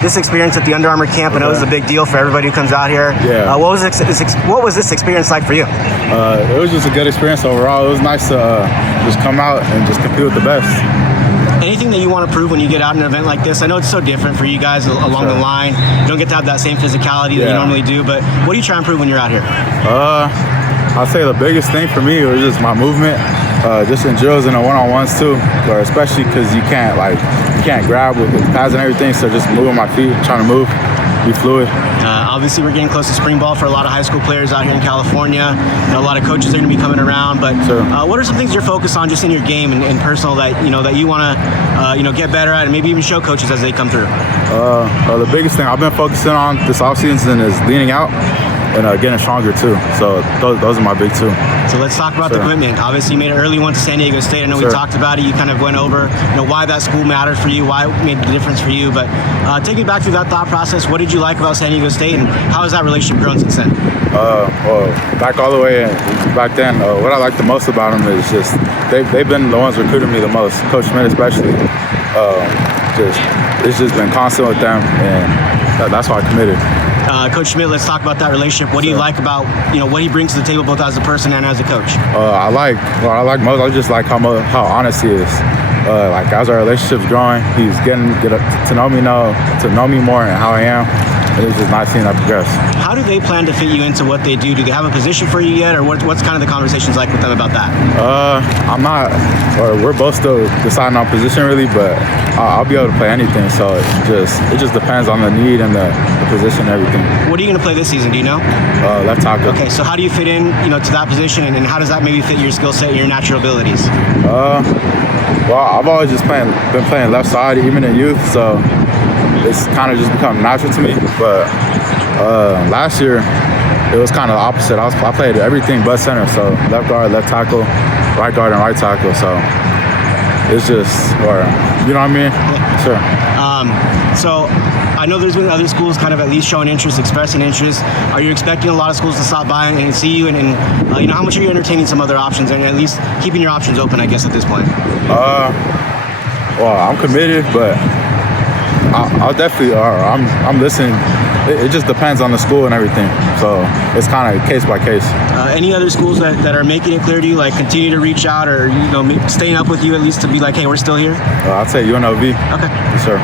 This experience at the Under Armour camp, I know this is a big deal for everybody who comes out here. Yeah. What was this experience like for you? It was just a good experience overall. It was nice to just come out and just compete with the best. Anything that you want to prove when you get out in an event like this? I know it's so different for you guys along the line. You don't get to have that same physicality that you normally do, but what do you try and prove when you're out here? I'll say the biggest thing for me was just my movement, just in drills and the one-on-ones too, or especially because you can't grab with the pads and everything, so just moving my feet, trying to move, be fluid. Obviously, we're getting close to spring ball for a lot of high school players out here in California. You know, a lot of coaches are going to be coming around, but Sure. What are some things you're focused on just in your game and personal that you want to get better at, and maybe even show coaches as they come through? The biggest thing I've been focusing on this offseason is leaning out and getting stronger too. So those are my big two. So let's talk about the commitment. Obviously, you made an early one to San Diego State. I know we talked about it. You kind of went over why that school mattered for you, why it made the difference for you. But take me back through that thought process. What did you like about San Diego State, and how has that relationship grown since then? Well, back all the way back then, what I like the most about them is just they've been the ones recruiting me the most, Coach Schmidt especially. It's just been constant with them, and that's why I committed. Coach Schmidt, let's talk about that relationship. What do you like about what he brings to the table, both as a person and as a coach? I like most. I just like how honest he is. Like as our relationship's growing, he's getting to know me more and how I am. And it's just nice seeing that progress. How do they plan to fit you into what they do? Do they have a position for you yet, or what's kind of the conversations like with them about that? We're both still deciding on position really, but I'll be able to play anything. So it just depends on the need and the position and everything. What are you going to play this season? Do you know? Left tackle. Okay, so how do you fit in, to that position, and how does that maybe fit your skill set, your natural abilities? Well, I've always just been playing left side, even in youth, so it's kind of just become natural to me. But last year, it was kind of the opposite. I played everything but center, so left guard, left tackle, right guard, and right tackle. So it's just, you know what I mean? Yeah. Sure. So I know there's been other schools kind of at least showing interest, expressing interest. Are you expecting a lot of schools to stop by and see you? And how much are you entertaining some other options, and at least keeping your options open, I guess, at this point? Well, I'm committed, but I'll definitely, I'm listening. It just depends on the school and everything. So it's kind of case by case. Any other schools that are making it clear to you, like continue to reach out, or staying up with you at least to be like, hey, we're still here? I'd say UNLV. Okay. Sure.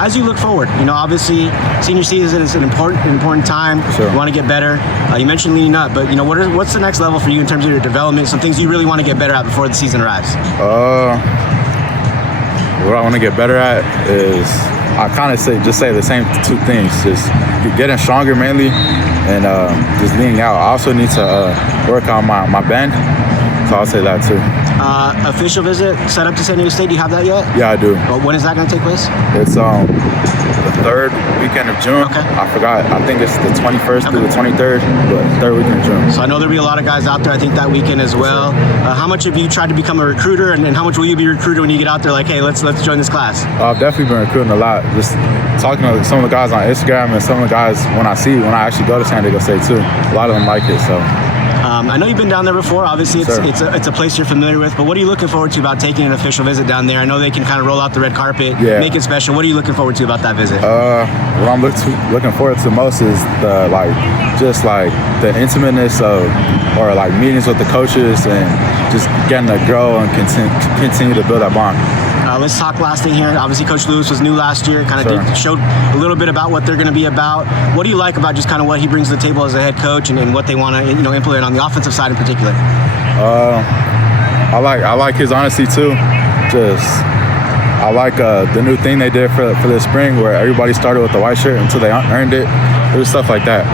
As you look forward, obviously senior season is an important time. Sure. You want to get better. You mentioned leaning up, but what's the next level for you in terms of your development? Some things you really want to get better at before the season arrives. What I want to get better at is I kind of say the same two things. Just getting stronger mainly, and just leaning out. I also need to work on my bend, so I'll say that too. Official visit set up to San Diego State. Do you have that yet? Yeah, I do. Well, when is that going to take place? It's the third weekend of June. Okay. I forgot. I think it's the 21st through the 23rd, but third weekend of June. So I know there'll be a lot of guys out there, I think, that weekend as well. How much have you tried to become a recruiter, and how much will you be a recruiter when you get out there, like, hey, let's join this class? I've definitely been recruiting a lot. Just talking to some of the guys on Instagram and some of the guys when I actually go to San Diego State too. A lot of them like it, so. I know you've been down there before. Obviously, it's a place you're familiar with. But what are you looking forward to about taking an official visit down there? I know they can kind of roll out the red carpet, make it special. What are you looking forward to about that visit? What I'm looking forward to most is the intimateness of, or like meetings with the coaches and just getting to grow and continue to build that bond. Let's talk last thing here. Obviously, Coach Lewis was new last year. Kind of showed a little bit about what they're going to be about. What do you like about just kind of what he brings to the table as a head coach, and what they want to implement on the offensive side in particular? I like his honesty too. I like the new thing they did for this spring, where everybody started with the white shirt until they earned it. It was stuff like that.